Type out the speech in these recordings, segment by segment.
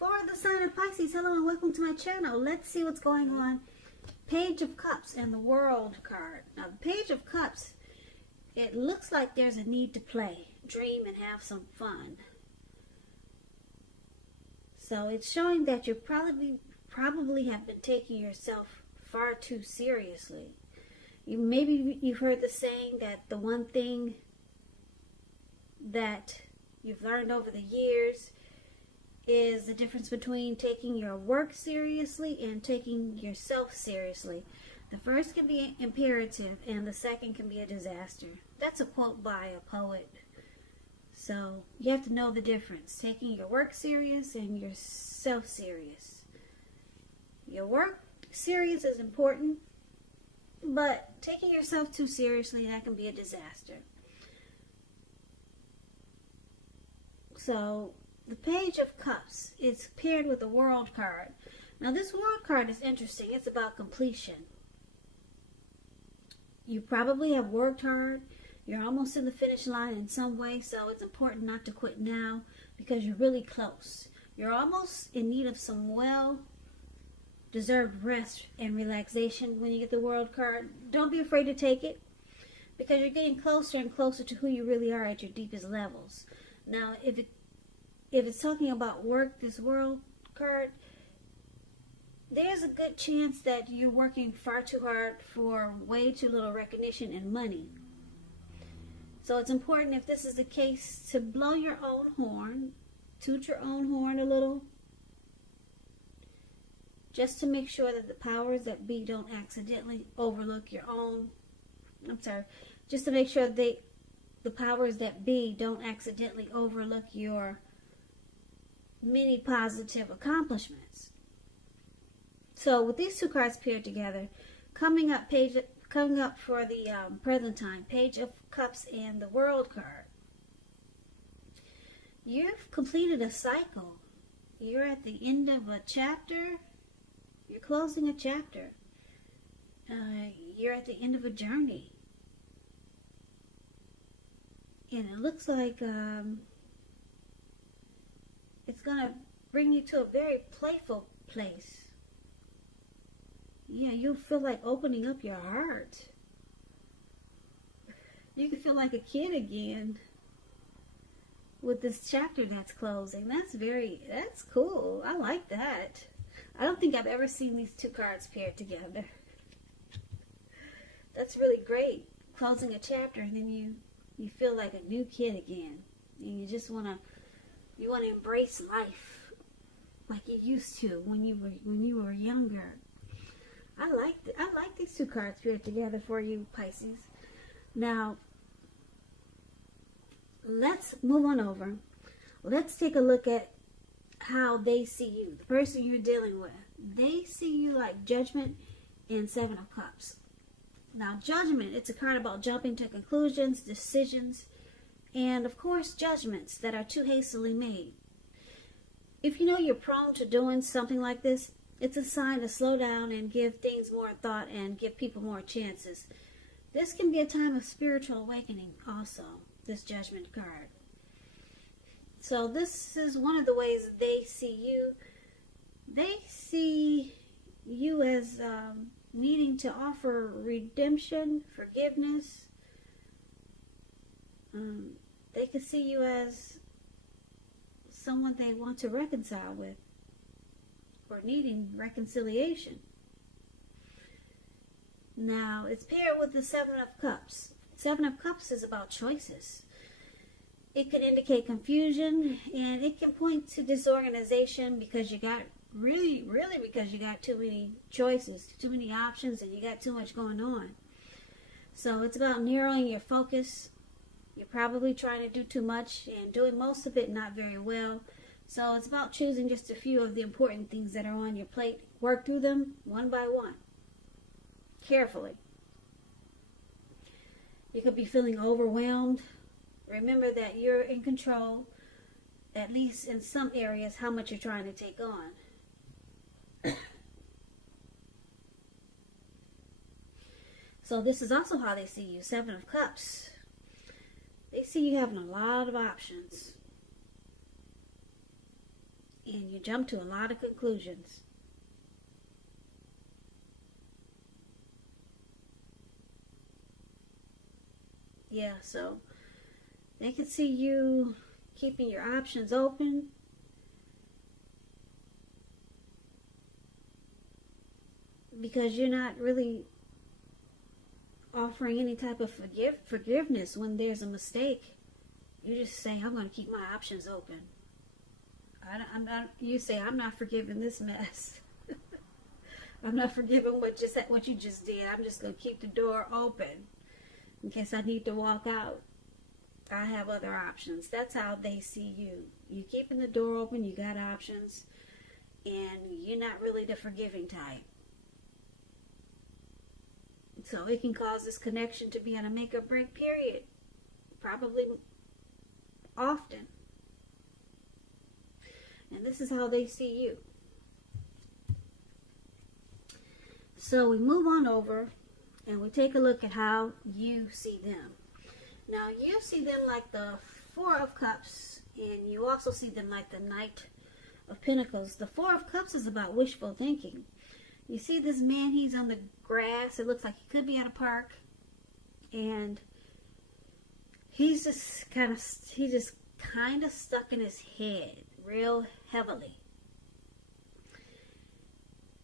For the sign of Pisces, hello and welcome to my channel. Let's see what's going on. Page of Cups and the World card. Now, the Page of Cups, it looks like there's a need to play, dream, and have some fun. So it's showing that you probably have been taking yourself far too seriously. Maybe you've heard the saying that the one thing that you've learned over the years is the difference between taking your work seriously and taking yourself seriously. The first can be imperative and the second can be a disaster. That's a quote by a poet. So you have to know the difference. Taking your work serious and yourself serious. Your work serious is important, but taking yourself too seriously, that can be a disaster. So the Page of Cups is paired with the World card. Now this World card is interesting. It's about completion. You probably have worked hard. You're almost in the finish line in some way, so it's important not to quit now because you're really close. You're almost in need of some well-deserved rest and relaxation when you get the World card. Don't be afraid to take it because you're getting closer and closer to who you really are at your deepest levels. Now, if it's talking about work, this World card, there's a good chance that you're working far too hard for way too little recognition and money. So it's important, if this is the case, to blow your own horn, toot your own horn a little, just to make sure that the powers that be don't accidentally overlook your own, just to make sure the powers that be don't accidentally overlook your many positive accomplishments. So with these two cards paired together, coming up for the present time, Page of Cups and the World card. You've completed a cycle. You're at the end of a chapter. You're closing a chapter. You're at the end of a journey. And it looks like it's going to bring you to a very playful place. Yeah, you'll feel like opening up your heart. You can feel like a kid again with this chapter that's closing. That's cool. I like that. I don't think I've ever seen these two cards paired together. That's really great. Closing a chapter and then you feel like a new kid again. And you just want to embrace life like you used to when you were younger. I like these two cards paired together for you, Pisces. Now, let's move on over. Let's take a look at how they see you, the person you're dealing with. They see you like Judgment and Seven of Cups. Now, Judgment, it's a card about jumping to conclusions, decisions, and of course, judgments that are too hastily made. If you know you're prone to doing something like this, it's a sign to slow down and give things more thought and give people more chances. This can be a time of spiritual awakening also, this Judgment card. So this is one of the ways they see you. They see you as needing to offer redemption, forgiveness. They can see you as someone they want to reconcile with, or needing reconciliation. Now, it's paired with the Seven of Cups. Seven of Cups is about choices. It can indicate confusion, and it can point to disorganization because you got because you got too many choices, too many options, and you got too much going on. So it's about narrowing your focus. You're probably trying to do too much and doing most of it not very well. So it's about choosing just a few of the important things that are on your plate. Work through them one by one, carefully. You could be feeling overwhelmed. Remember that you're in control, at least in some areas, how much you're trying to take on. So this is also how they see you, Seven of Cups. They see you having a lot of options. And You jump to a lot of conclusions. Yeah, so they can see you keeping your options open. Because you're not really offering any type of forgiveness when there's a mistake. You just say, I'm going to keep my options open. You say, I'm not forgiving this mess. I'm not forgiving what you just did. I'm just going to keep the door open in case I need to walk out. I have other options. That's how they see you. You keeping the door open, you got options, and you're not really the forgiving type. So it can cause this connection to be on a make or break period. Probably often. And this is how they see you. So we move on over and we take a look at how you see them. Now you see them like the Four of Cups, and you also see them like the Knight of Pentacles. The Four of Cups is about wishful thinking. You see this man, he's on the grass. It looks like he could be at a park. And he's just kind of stuck in his head real heavily.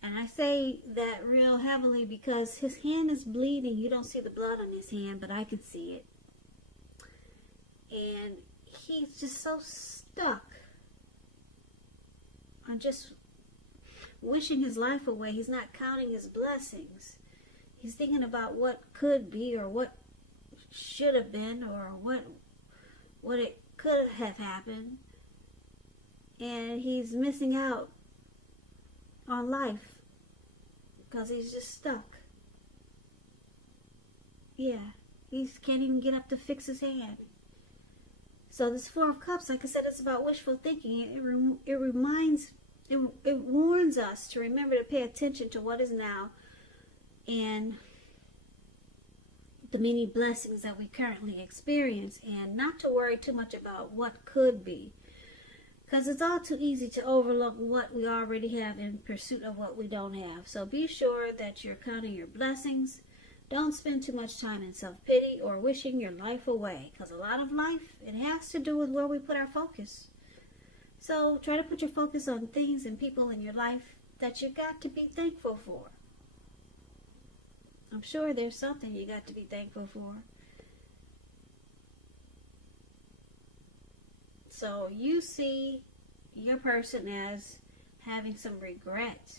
And I say that real heavily because his hand is bleeding. You don't see the blood on his hand, but I can see it. And he's just so stuck on just wishing his life away. He's not counting his blessings. He's thinking about what could be or what should have been or what it could have happened. And he's missing out on life because he's just stuck. Yeah, he can't even get up to fix his hand. So this Four of Cups, like I said, it's about wishful thinking. It warns us to remember to pay attention to what is now and the many blessings that we currently experience, and not to worry too much about what could be, because it's all too easy to overlook what we already have in pursuit of what we don't have. So be sure that you're counting your blessings. Don't spend too much time in self-pity or wishing your life away, because a lot of life, it has to do with where we put our focus. So try to put your focus on things and people in your life that you got to be thankful for. I'm sure there's something you got to be thankful for. So you see your person as having some regrets.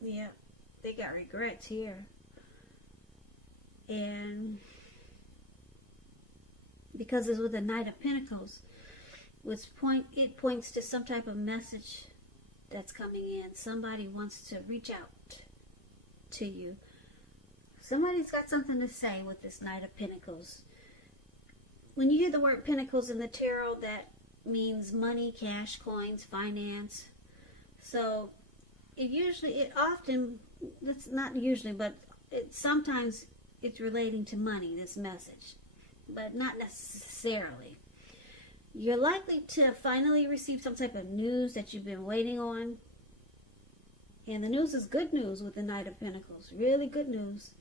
Yeah, they got regrets here. And because it's with the Knight of Pentacles, it points to some type of message that's coming in. Somebody wants to reach out to you. Somebody's got something to say with this Knight of Pentacles. When you hear the word Pentacles in the tarot, that means money, cash, coins, finance. So sometimes it's relating to money, this message, but not necessarily. You're likely to finally receive some type of news that you've been waiting on. And the news is good news with the Knight of Pentacles. Really good news.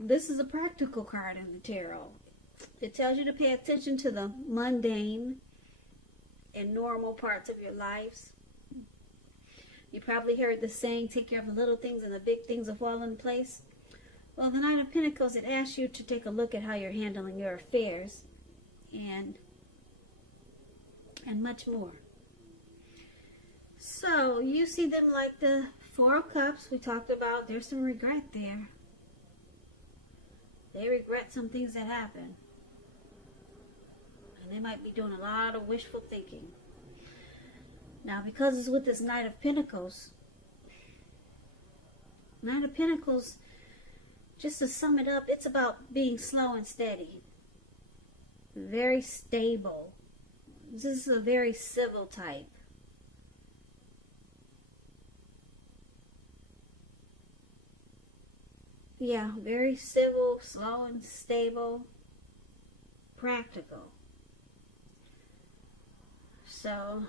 This is a practical card in the tarot. It tells you to pay attention to the mundane and normal parts of your lives. You probably heard the saying, take care of the little things and the big things will fall in place. Well, the Knight of Pentacles, it asks you to take a look at how you're handling your affairs and much more. So you see them like the Four of Cups we talked about. There's some regret there. They regret some things that happened. And they might be doing a lot of wishful thinking. Now, because it's with this Knight of Pentacles, just to sum it up, it's about being slow and steady. Very stable. This is a very civil type. Yeah, very civil, slow and stable. practical. So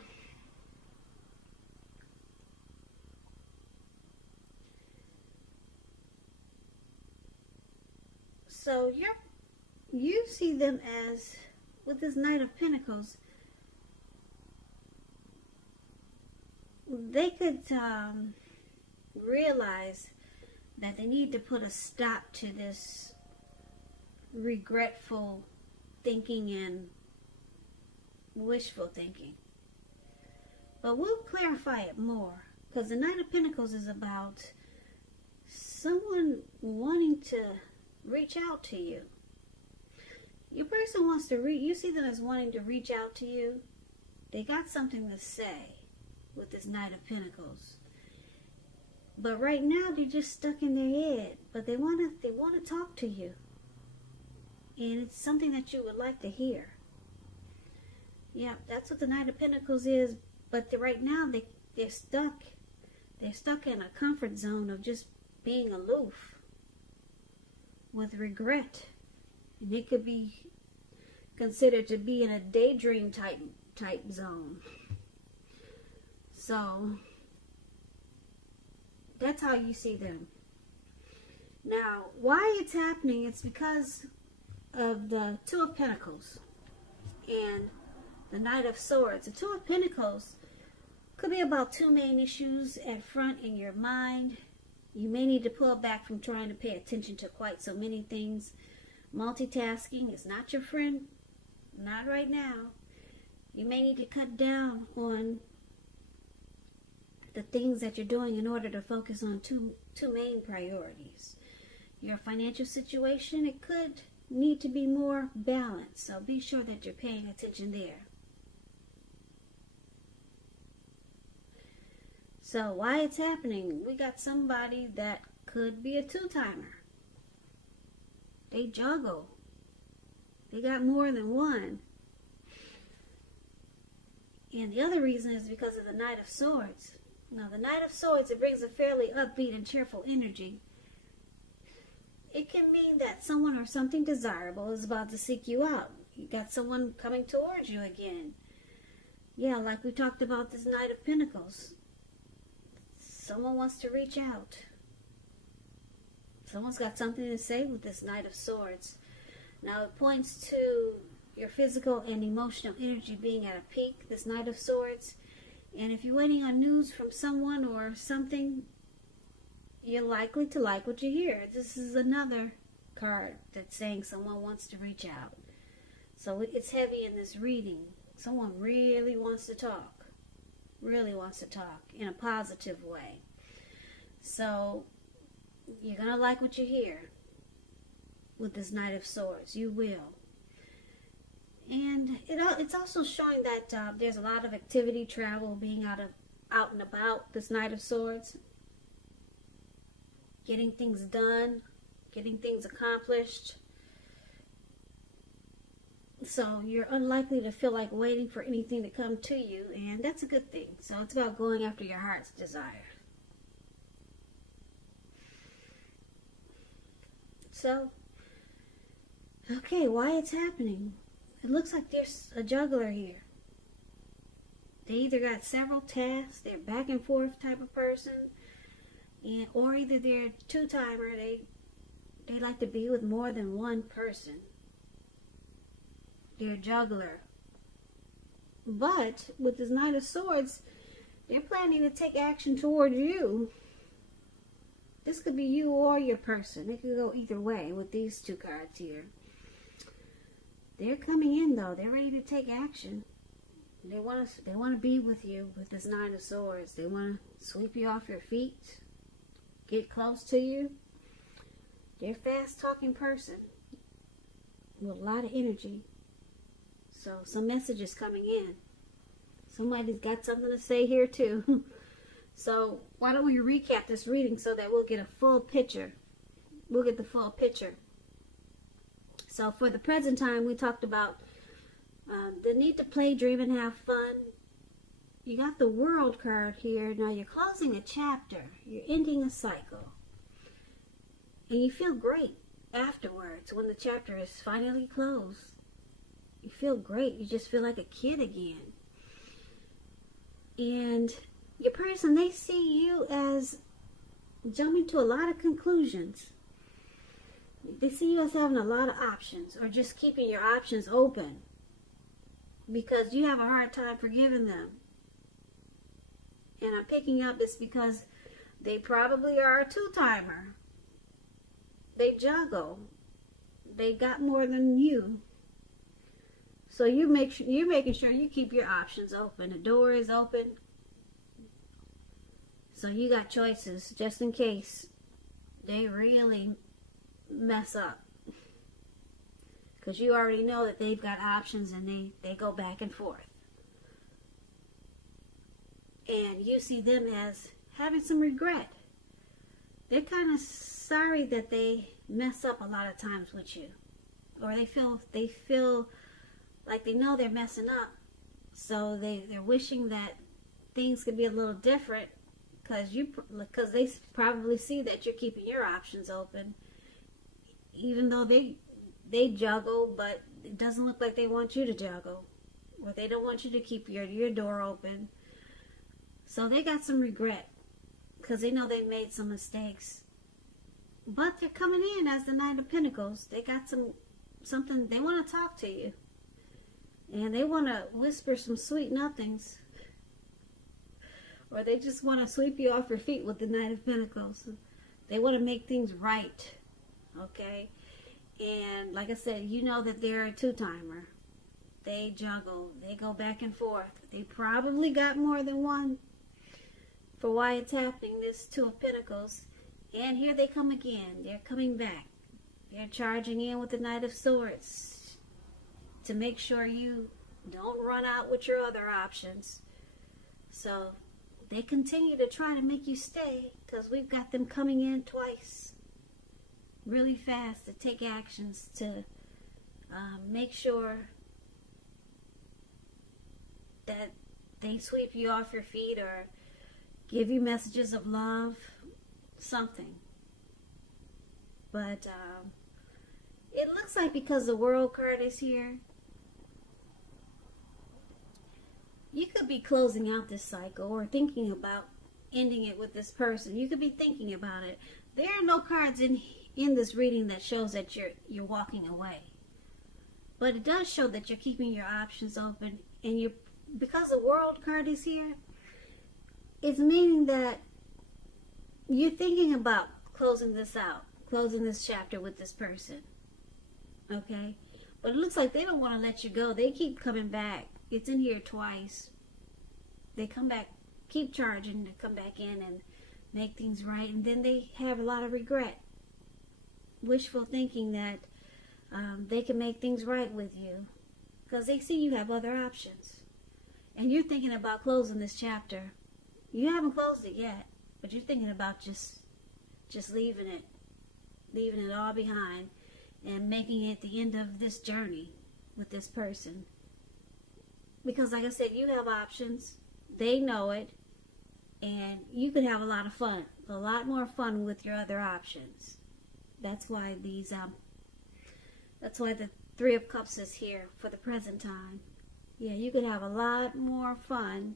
you see them as, with this Knight of Pentacles, they could realize that they need to put a stop to this regretful thinking and wishful thinking. But we'll clarify it more, because the Knight of Pentacles is about someone wanting to reach out to you. Your person wants to you see them as wanting to reach out to you. They got something to say with this Knight of Pentacles. But right now they're just stuck in their head. But they want to talk to you. And it's something that you would like to hear. Yeah, that's what the Knight of Pentacles is. But right now they're stuck. They're stuck in a comfort zone of just being aloof with regret. And it could be considered to be in a daydream type zone. So that's how you see them. Now, why it's happening, it's because of the Two of Pentacles and the Knight of Swords. The Two of Pentacles could be about two main issues at front in your mind. You may need to pull back from trying to pay attention to quite so many things. Multitasking is not your friend. Not right now. You may need to cut down on the things that you're doing in order to focus on two main priorities. Your financial situation, it could need to be more balanced. So be sure that you're paying attention there. So why it's happening? We got somebody that could be a two-timer. They juggle. They got more than one. And the other reason is because of the Knight of Swords. Now, the Knight of Swords, it brings a fairly upbeat and cheerful energy. It can mean that someone or something desirable is about to seek you out. You got someone coming towards you again. Yeah, like we talked about this Knight of Pentacles. Someone wants to reach out. Someone's got something to say with this Knight of Swords. Now, it points to your physical and emotional energy being at a peak, this Knight of Swords. And if you're waiting on news from someone or something, you're likely to like what you hear. This is another card that's saying someone wants to reach out. So it's heavy in this reading. Someone really wants to talk. Really wants to talk in a positive way. So you're going to like what you hear with this Knight of Swords. You will. And it's also showing that there's a lot of activity, travel, being out and about, this Knight of Swords. Getting things done, getting things accomplished. So you're unlikely to feel like waiting for anything to come to you, and that's a good thing. So it's about going after your heart's desire. So, okay, why it's happening? It looks like there's a juggler here. They either got several tasks, they're back and forth type of person, or either they're a two-timer, they like to be with more than one person. They're a juggler. But with this Knight of Swords, they're planning to take action toward you. This could be you or your person. It could go either way with these two cards here. They're coming in though. They're ready to take action. They want to be with you with this Nine of Swords. They want to sweep you off your feet, get close to you. They're a fast-talking person with a lot of energy. So some messages coming in. Somebody's got something to say here too. So why don't we recap this reading so that we'll get a full picture. We'll get the full picture. So for the present time, we talked about the need to play, dream, and have fun. You got the World card here. Now you're closing a chapter. You're ending a cycle. And you feel great afterwards when the chapter is finally closed. You feel great. You just feel like a kid again. And your person, they see you as jumping to a lot of conclusions. They see you as having a lot of options, or just keeping your options open because you have a hard time forgiving them. And I'm picking up it's because they probably are a two-timer. They juggle. They got more than you. So you're making sure you keep your options open. The door is open. So you got choices just in case they really mess up. Because you already know that they've got options and they go back and forth. And you see them as having some regret. They're kind of sorry that they mess up a lot of times with you. Or they feel like they know they're messing up. So they're wishing that things could be a little different because they probably see that you're keeping your options open. Even though they juggle, but it doesn't look like they want you to juggle. Or they don't want you to keep your door open. So they got some regret because they know they made some mistakes. But they're coming in as the Knight of Pentacles. They got something, they want to talk to you. And they want to whisper some sweet nothings. Or they just want to sweep you off your feet with the Knight of Pentacles. They want to make things right. Okay? And like I said, you know that they're a two-timer. They juggle. They go back and forth. They probably got more than one for why it's happening, this Two of Pentacles. And here they come again. They're coming back. They're charging in with the Knight of Swords to make sure you don't run out with your other options. So they continue to try to make you stay because we've got them coming in twice really fast to take actions to make sure that they sweep you off your feet or give you messages of love, something. But it looks like because the World card is here, you could be closing out this cycle or thinking about ending it with this person. You could be thinking about it. There are no cards in this reading that shows that you're walking away. But it does show that you're keeping your options open, and because the World card is here, it's meaning that you're thinking about closing this out, closing this chapter with this person. Okay? But it looks like they don't want to let you go. They keep coming back. It's in here twice. They come back, keep charging to come back in and make things right. And then they have a lot of regret. Wishful thinking that they can make things right with you. Because they see you have other options. And you're thinking about closing this chapter. You haven't closed it yet. But you're thinking about just leaving it all behind. And making it the end of this journey with this person. Because like I said, you have options. They know it. And you could have a lot of fun. A lot more fun with your other options. That's why the Three of Cups is here for the present time. Yeah, you could have a lot more fun.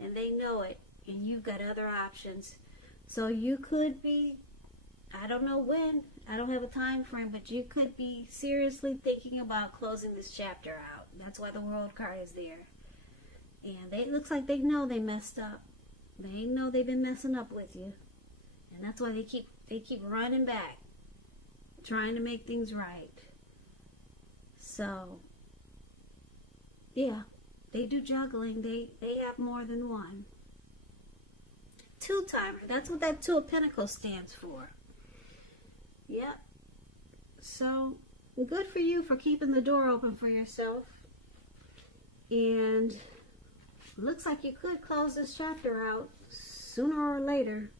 And they know it. And you've got other options. So you could be, I don't know when, I don't have a time frame, but you could be seriously thinking about closing this chapter out. That's why the World card is there. And it looks like they know they messed up. They know they've been messing up with you. And that's why they keep running back, trying to make things right. So, yeah, they do juggling. They have more than one. Two-timer. That's what that Two of Pentacles stands for. Yep. So, good for you for keeping the door open for yourself. And looks like you could close this chapter out sooner or later.